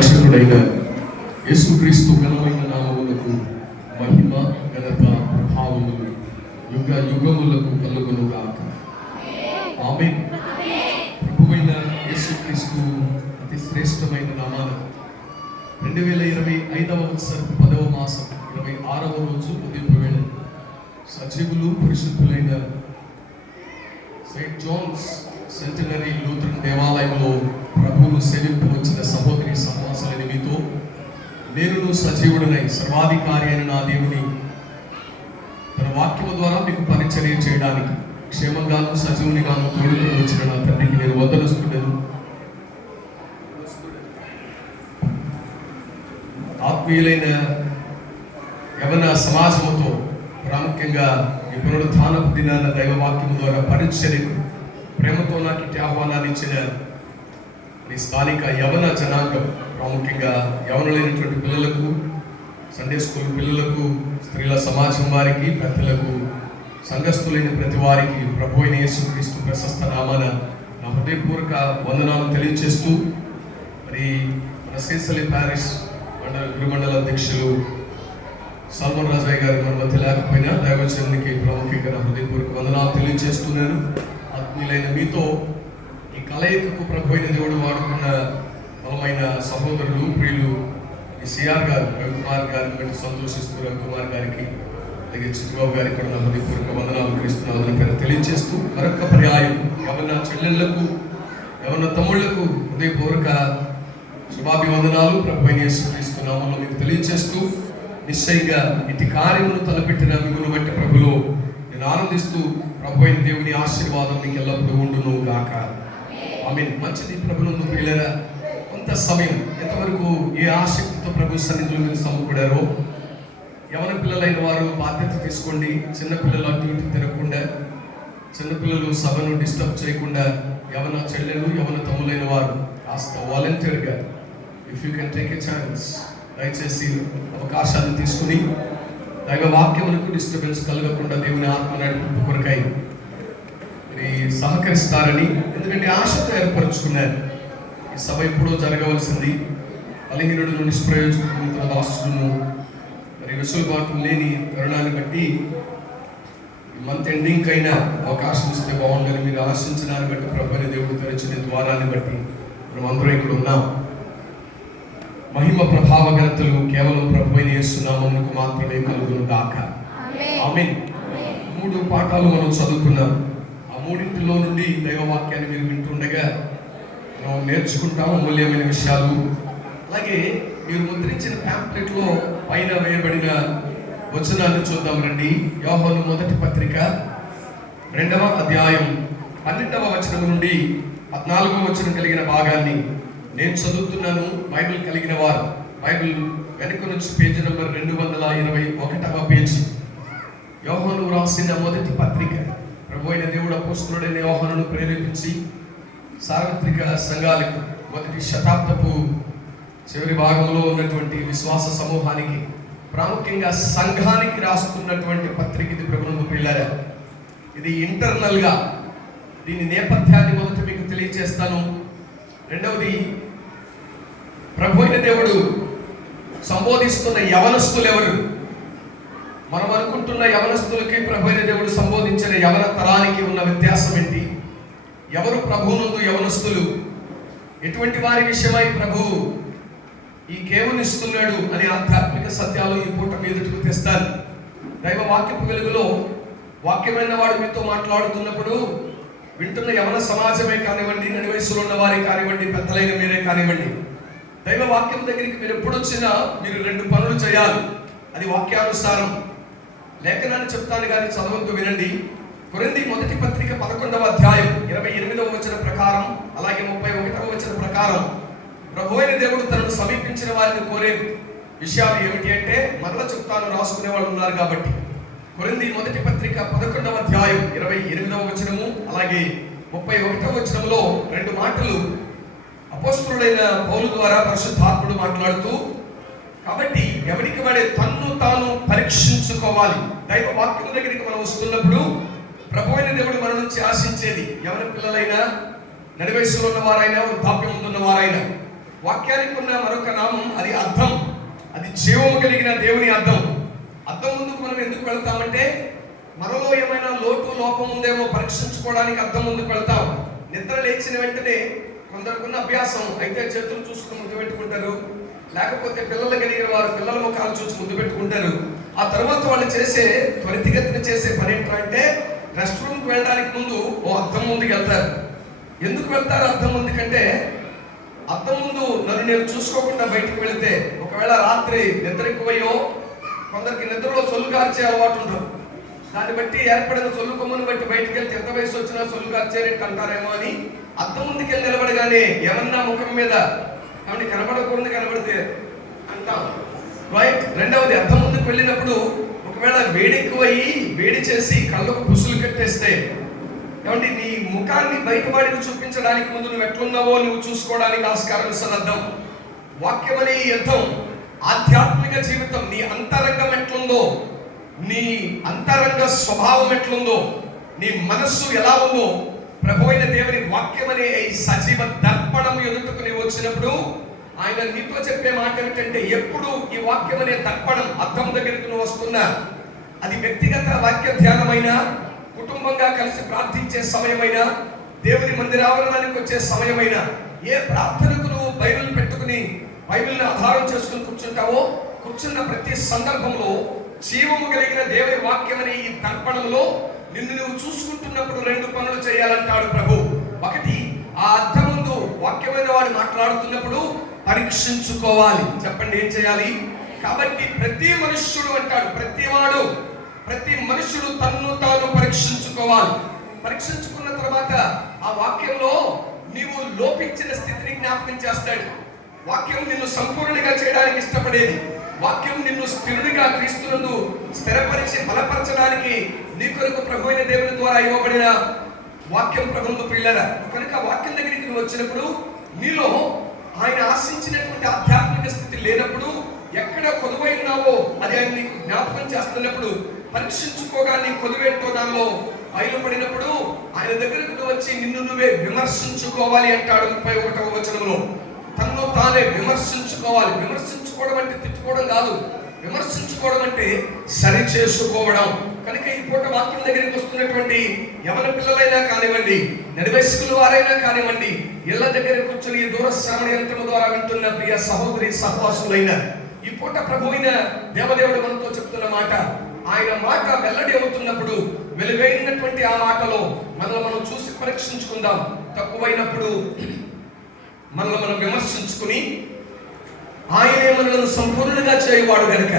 రక్షకుడైన యేసుక్రీస్తు ఘనమైన నామములకు మహిమ ఘనత ప్రభావములు యుగ యుగములకు కలుగును గాక. ఆమేన్. ప్రభువైన యేసుక్రీస్తు అతి శ్రేష్టమైన నామాన 2025వ సంవత్సరం 10వ మాసం 26వ రోజు ఉదయం వేళ సజీవులు పరిశుద్ధులైన సెయింట్ జాన్స్ సెంటినరీ లూథరన్ దేవాలయంలో ప్రభువును సేవింపు వచ్చిన సహోదరి సహవాసాలని మీతో నేను సజీవుడనై సర్వాధికారి అయిన నా దేవుని తన వాక్యము ద్వారా మీకు పరిచర్య చేయడానికి క్షేమంగాను సజీవునిగాను తోడుకొని వచ్చిన నా తండ్రికి నేను వందనస్తున్నాను. ఆత్మీయులైన యవన సమాజముతో ప్రాముఖ్యంగా ఈ పునరుత్థానపు దినాన దైవ వాక్యము ద్వారా పరిచర్యకు ప్రేమతో నాకు ఇట్టి ఆహ్వానాన్ని ఇచ్చిన స్థానిక యవన జనాంగం, ప్రాముఖ్యంగా యవనులైనటువంటి పిల్లలకు, సండే స్కూల్ పిల్లలకు, స్త్రీల సమాజం వారికి, పెద్దలకు, సంఘస్థులైన ప్రతి వారికి ప్రభు అయిన యేసుక్రీస్తు ప్రశస్త నామాన నా హృదయపూర్వక వందనాలు తెలియజేస్తూ, మరి మన సీసలి ప్యారిస్ గురుమండల అధ్యక్షులు సల్మాన్ రాజయ్య గారు మన మధ్య లేకపోయినా దైవచనునికి ప్రాముఖ్యంగా నా హృదయపూర్వక వందనాలు తెలియజేస్తున్నాను. ఆత్మీయులైన మీతో ఈ కలయికకు ప్రభు అయిన దేవుడు వాడుకున్న బలమైన సహోదరులు, ప్రియులు ఈ సిఆర్ గారు, రవికుమార్ గారిని బట్టి సంతోషిస్తూ రవికుమార్ గారికి, అలాగే చిట్టుబాబు గారికి కూడా నా హృదయపూర్వక వందనాలు క్రీస్తున్నాను పేరు తెలియజేస్తూ, మరొక పర్యాయం యవన చెల్లెళ్లకు, యవన తమ్ముళ్లకు హృదయపూర్వక శుభాభివందనాలు ప్రభు అయిన యేసుక్రీస్తు నామములో మీకు తెలియజేస్తూ, నిశ్చయంగా ఇటు కార్యమును తలపెట్టిన మిగులు బట్టి ప్రభులో నేను ఆనందిస్తూ ప్రభు అయిన దేవుని ఆశీర్వాదం మీకు ఎల్లప్పుడూ ఉండును గాక. ఆమేన్. మంచిది. ప్రభునందు ప్రియులారా, కొంత సమయం ఎంతవరకు ఏ ఆసక్తితో ప్రభు సన్నిధిలో మీరు సమకూడారో, యవన పిల్లలైన వారు బాధ్యత తీసుకోండి. చిన్నపిల్లలు అటు ఇటు తిరగకుండా, చిన్నపిల్లలు సభను డిస్టర్బ్ చేయకుండా, యవన చెల్లెలు, యవన తమ్ములైన వారు కాస్త వాలంటీర్గా if you can take a chance, దయచేసి అవకాశాన్ని తీసుకుని దైవ వాక్యములకు డిస్టర్బెన్స్ కలగకుండా దేవుని ఆత్మ నడిపింపు కొరకై సహకరిస్తారని, ఎందుకంటే ఆశతో ఏర్పరచుకున్నారు. ఈ సభ ఎప్పుడో జరగవలసింది. బలహీనుడును, నిష్ప్రయోజకుడు, దాసుడును, మరి వెసులుబాటు లేని తరుణాన్ని బట్టి మంత్ ఎండింగ్ అయినా అవకాశం ఇస్తే బాగుండని మీరు ఆశించడాన్ని బట్టి ప్రభుని దేవుడు తెరిచిన ద్వారాన్ని బట్టి మనం అందరం ఇక్కడ ఉన్నాం. మహిమ ప్రభావ ఘనతలు కేవలం ప్రభు అయిన యేసు నామమునకు మాత్రమే కలుగును గాక. ఆమేన్. 3 పాఠాలు మనం చదువుకున్నాం. ఆ మూడింటిలో నుండి దైవవాక్యాన్ని మీరు వింటుండగా మనం నేర్చుకుంటాం అమూల్యమైన విషయాలు. అలాగే మీరు ముద్రించిన ప్యాంప్లెట్లో పైన వేయబడిన వచనాన్ని చూద్దాం రండి. యోహాను మొదటి పత్రిక 2వ అధ్యాయం 12వ వచనం నుండి 14వ వచనం కలిగిన భాగాన్ని నేను చదువుతున్నాను. బైబిల్ కలిగిన వారు బైబిల్ వెనుక నుంచి పేజీ నెంబర్ 221వ పేజీ. యోహాను రాసిన మొదటి పత్రిక. ప్రభు అయిన దేవుడు అపోస్తలుడైన యోహానును ప్రేరేపించి సార్వత్రిక సంఘాలకు, మొదటి శతాబ్దపు చివరి భాగంలో ఉన్నటువంటి విశ్వాస సమూహానికి, ప్రాముఖ్యంగా సంఘానికి రాస్తున్నటువంటి పత్రిక ఇది. ప్రభువును పిల్లారా, ఇది ఇంటర్నల్గా దీని నేపథ్యాన్ని మొదట మీకు తెలియజేస్తాను. రెండవది, ప్రభు అయిన దేవుడు సంబోధిస్తున్న యవనస్తులు ఎవరు? మనం అనుకుంటున్న యవనస్తులకి ప్రభు అయిన దేవుడు సంబోధించిన యవన తరానికి ఉన్న వ్యత్యాసం ఏంటి? ఎవరు ప్రభువునందు యవనస్తులు? ఎటువంటి వారి విషయమై ప్రభు ఈ కేవనిస్తున్నాడు అనే ఆధ్యాత్మిక సత్యాలు ఈ పూట మీదకు తెస్తాను. దైవ వాక్యపు వెలుగులో వాక్యమైన వాడు మీతో మాట్లాడుతున్నప్పుడు వింటున్న యవన సమాజమే కానివ్వండి, నడి వయసులో ఉన్న వారే కానివ్వండి, పెద్దలైన మీరే కానివ్వండి, దైవ వాక్యం దగ్గరికి మీరు ఎప్పుడు వచ్చినా మీరు 2 పనులు చేయాలి. అది వాక్యానుసారం. లేఖనాన్ని చెప్తాను కానీ చదవద్దు, వినండి. కొరింథీ మొదటి పత్రిక 11వ అధ్యాయం 28వ వచనం ప్రకారం, అలాగే 31వ వచనం ప్రకారం ప్రభు అయిన దేవుడు తనను సమీపించిన వారిని కోరే విషయాలు ఏమిటి అంటే, మరల చెప్తాను, రాసుకునే వాళ్ళు ఉన్నారు కాబట్టి. కొరింథీ మొదటి పత్రిక 11వ అధ్యాయం 28వ వచనము, అలాగే 31వ వచనంలో 2 మాటలు అపోస్తలుడైన పౌలు ద్వారా పరిశుద్ధాత్ముడు మాట్లాడుతూ, కాబట్టి ఎవరికి వాడే తన్ను తాను పరీక్షించుకోవాలి. దైవ వాక్యం దగ్గరికి మనం వస్తున్నప్పుడు ప్రభు అయిన దేవుడు మన నుంచి ఆశించేది, ఎవరి పిల్లలైనా, నడి వయసులో ఉన్న వారైనా, వృద్ధాప్యం ఉన్న వారైనా, వాక్యానికి ఉన్న మరొక నామం అది అద్దం. అది జీవము కలిగిన దేవుని అద్దం. అద్దం ముందుకు మనం ఎందుకు వెళ్తామంటే మనలో ఏమైనా లోటు లోపం ఉందేమో పరీక్షించుకోవడానికి అద్దం ముందుకు వెళ్తాం. నిద్ర లేచిన వెంటనే కొందరుకున్న అభ్యాసం అయితే చేతులు చూసుకుని ముద్దు పెట్టుకుంటారు, లేకపోతే పిల్లలు కలిగిన వారు పిల్లల ముఖాలు చూసి ముద్దు పెట్టుకుంటారు. ఆ తర్వాత వాళ్ళు చేసే త్వరితగతిన చేసే పని ఏంటంటే రెస్ట్ రూమ్కి వెళ్ళడానికి ముందు ఓ అద్దం ముందుకు వెళ్తారు. ఎందుకు వెళ్తారు అద్దం ముందుకంటే, అద్దం ముందు నన్ను నేను చూసుకోకుండా బయటకు వెళితే ఒకవేళ రాత్రి నిద్ర ఎక్కువయ్యో, కొందరికి నిద్రలో సొల్లు కార్చే అలవాటు ఉంటుంది, దాన్ని బట్టి ఏర్పడిన సొల్లు కొమ్మను బట్టి బయటకు వెళ్తే ఎంత వయసు వచ్చినా సొల్లు కార్చేరేట్టు అంటారేమో అని అద్దం ముందుకు వెళ్ళి నిలబడగానే ఏమన్నా ముఖం మీద కాబట్టి కనబడకూడదు కనబడితే అంటాం, రైట్. రెండవది, అద్దం ముందుకు వెళ్ళినప్పుడు ఒకవేళ వేడి ఎక్కువయ్యి వేడి చేసి కళ్ళకు పుసులు కట్టేస్తే ఏమంటే నీ ముఖాన్ని బయటవాడికి చూపించడానికి ముందు నువ్వు ఎట్లున్నావో నువ్వు చూసుకోవడానికి ఆస్కారం ఇస్తుంది అద్దం. వాక్యం అనే యుద్ధం, ఆధ్యాత్మిక జీవితం, నీ అంతరంగం ఎట్లుందో, నీ అంతరంగ స్వభావం ఎట్లుందో, నీ మనస్సు ఎలా ఉందో ప్రభువైన దేవుని వాక్యం అనే ఈ సజీవ దర్పణం ఎదుటకు నీవు వచ్చినప్పుడు ఆయన నీతో చెప్పే మాట ఏమిటంటే, ఎప్పుడు ఈ వాక్యం అనే దర్పణం అద్దం దగ్గరికి నువ్వు వస్తున్నా, అది వ్యక్తిగత వాక్య ధ్యానమైనా, కుటుంబంగా కలిసి ప్రార్థించే సమయమైనా, దేవుని మందిరావరణానికి వచ్చే సమయమైనా, ఏ ప్రార్థనకు నువ్వు బైబిల్ పెట్టుకుని బైబిల్ని ఆధారం చేసుకుని కూర్చుంటావో, కూర్చున్న ప్రతి సందర్భంలో జీవము కలిగిన దేవుని వాక్యం అనే ఈ దర్పణంలో నిన్ను నువ్వు చూసుకుంటున్నప్పుడు 2 పనులు చేయాలంటాడు ప్రభు. ఒకటి, ఆ అద్దం ముందు వాక్యమైన వాడు మాట్లాడుతున్నప్పుడు పరీక్షించుకోవాలి. చెప్పండి, ఏం చేయాలి? కాబట్టి ప్రతి మనుష్యుడు అంటాడు, ప్రతి మనుష్యుడు తన్ను తాను పరీక్షించుకోవాలి. పరీక్షించుకున్న తర్వాత ఆ వాక్యంలో నీవు లోపించిన స్థితిని జ్ఞాపకం చేస్తాడు. వాక్యం నిన్ను సంపూర్ణంగా చేయడానికి ఇష్టపడేది. వాక్యం నిన్ను స్థిరుడిగా క్రీస్తునందు స్థిరపరిచి బలపరచడానికి నీ కొరకు ప్రభువైన దేవుని ద్వారా ఇవ్వబడిన వాక్యం ప్రభువుకు పిల్లరా. కనుక వాక్యం దగ్గరికి నువ్వు వచ్చినప్పుడు నీలో ఆయన ఆశించినటువంటి ఆధ్యాత్మిక స్థితి లేనప్పుడు, ఎక్కడ కొదువై ఉన్నావో అది ఆయన నీకు జ్ఞాపకం చేస్తున్నప్పుడు, పరీక్షించుకోగా నీ కొదువేంటో దానిలో బయలుపడినప్పుడు ఆయన దగ్గరకు నువ్వు వచ్చి నిన్ను నువ్వే విమర్శించుకోవాలి అంటాడు 31వ వచనంలో. తన్ను తానే విమర్శించుకోవాలి. విమర్శించుకోవడం అంటే తిట్టుకోవడం కాదు, విమర్శించుకోవడం అంటే సరి చేసుకోవడం. కనుక ఈ పూట వాక్యం దగ్గరికి వస్తున్నటువంటి యవన పిల్లలైనా కానివ్వండి, నడివయస్కుల వారైనా కానివ్వండి, ఇళ్ల దగ్గర కూర్చొని దూర శ్రవణ యంత్రము ద్వారా వింటున్న ప్రియ సహోదరి సహవాసులైన ఈ పూట ప్రభువైన దేవదేవుడు మనతో చెప్తున్న మాట, ఆయన మాట వెల్లడి అవుతున్నప్పుడు వెలుగైనటువంటి ఆ మాటలో మనల్ని మనం చూసి పరీక్షించుకుందాం. తక్కువైనప్పుడు మనల్ని మనం విమర్శించుకుని ఆయనే మనలను సంపూర్ణంగా చేయవాడు గనుక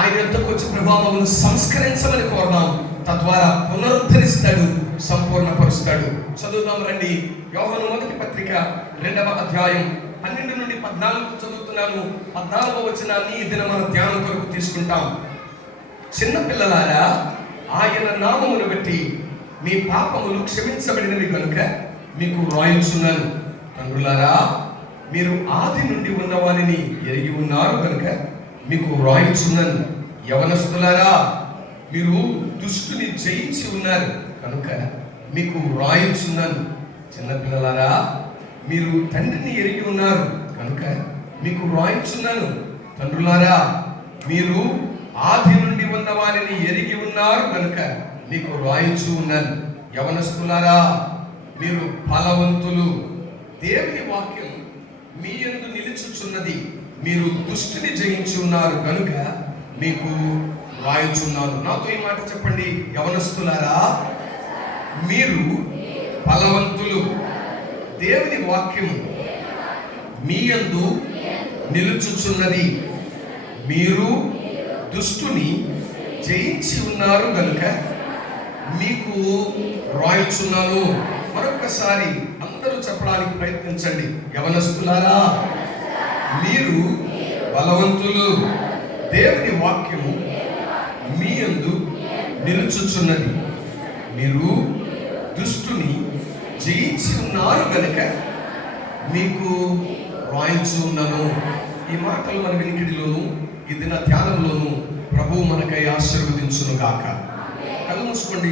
ఆయన ఎంతకు వచ్చి ప్రభావమును సంస్కరించమని కోరదాం. తద్వారా పునరుద్ధరిస్తాడు, సంపూర్ణపరుస్తాడు. చదువుదాం రండి. యోహాను మొదటి పత్రిక 2వ అధ్యాయం 12 నుండి 14 చదువుతున్నాను. 14వ వచనాన్ని ఈ దిన మన ధ్యానం కొరకు తీసుకుంటాం. చిన్న పిల్లలారా, ఆయన నామమును బట్టి మీ పాపములు క్షమించబడినవి కనుక మీకు వ్రాయించున్నాను. తండ్రులారా, మీరు ఆది నుండి ఉన్నవారిని ఎరిగి ఉన్నారు కనుక మీకు వ్రాయించున్నాను. యవనస్తులారా, మీరు దుష్టుని జయించి ఉన్నారు కనుక మీకు వ్రాయించున్నాను. చిన్నపిల్లలారా, మీరు తండ్రిని ఎరిగి ఉన్నారు కనుక మీకు వ్రాయించున్నాను. తండ్రులారా, మీరు ఆది నుండి ఉన్న వారిని ఎరిగి ఉన్నారు కనుక మీకు వ్రాయించు ఉన్నాను. యవనస్తులారా, మీరు ఫలవంతులు, దేవుని వాక్యం మీ యందు నిలుచుచున్నది, మీరు దుష్టిని జయించి ఉన్నారు కనుక మీకు వ్రాయుచున్నాను. నాతో ఈ మాట చెప్పండి. యవనస్తులారా, మీరు ఫలవంతులు, దేవుని వాక్యము మీ యందు నిలుచుచున్నది, మీరు దుష్టుని జయించి ఉన్నారు కనుక మీకు వ్రాయుచున్నాను. మరొకసారి అందరూ చెప్పడానికి ప్రయత్నించండి. యవనస్తులారా, మీరు బలవంతులు, దేవుని వాక్యము మీ యందు నిలుచుచున్నది, మీరు దుష్టుని జయించి ఉన్నారు గనుక మీకు వ్రాయించు ఉన్నాను. ఈ మాటలు మన వినికిడిలోను ఈ దిన ధ్యానంలోను ప్రభువు మనకై ఆశీర్వదించును గాక. కళ్ళు మూసుకోండి.